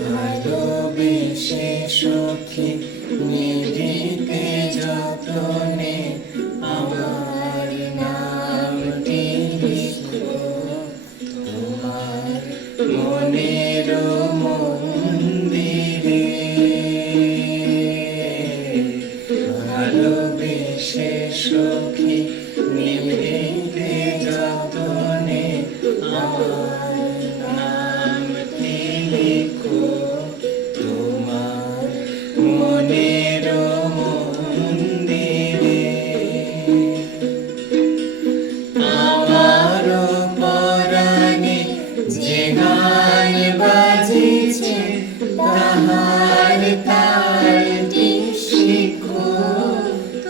ভালোবেসে সখী নিভৃতে যতনে আমার নামটি লিখো তোমার মনের মন্দিরে। ভালোবেসে সখী নিভৃতে যতনে আমার নামটি লিখো তোমার মনের মন্দিরে। আমার পরাণে যে গান বাজিছে তাহার তালটি শিখো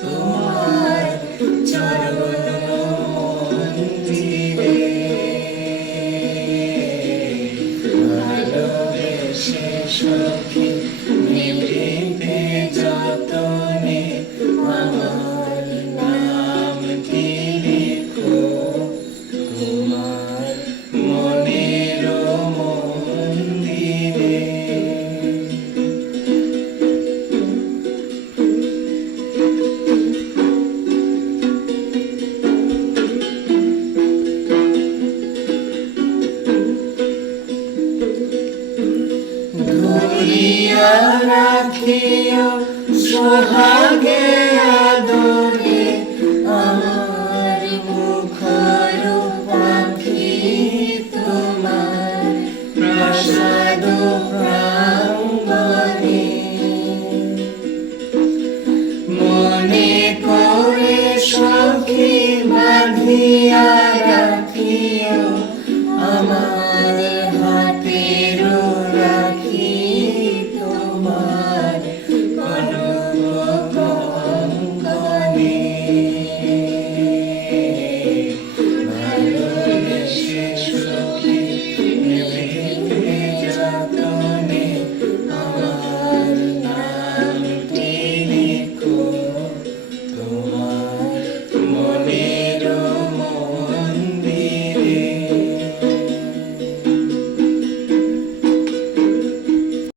তোমার চরণ মন্দিরে। ভালোবেসে সখী নিভৃতে যতনে আমার নামটি লিখো তোমার মনের মন্দিরে। ধরিয়া রাখিও সোহাগ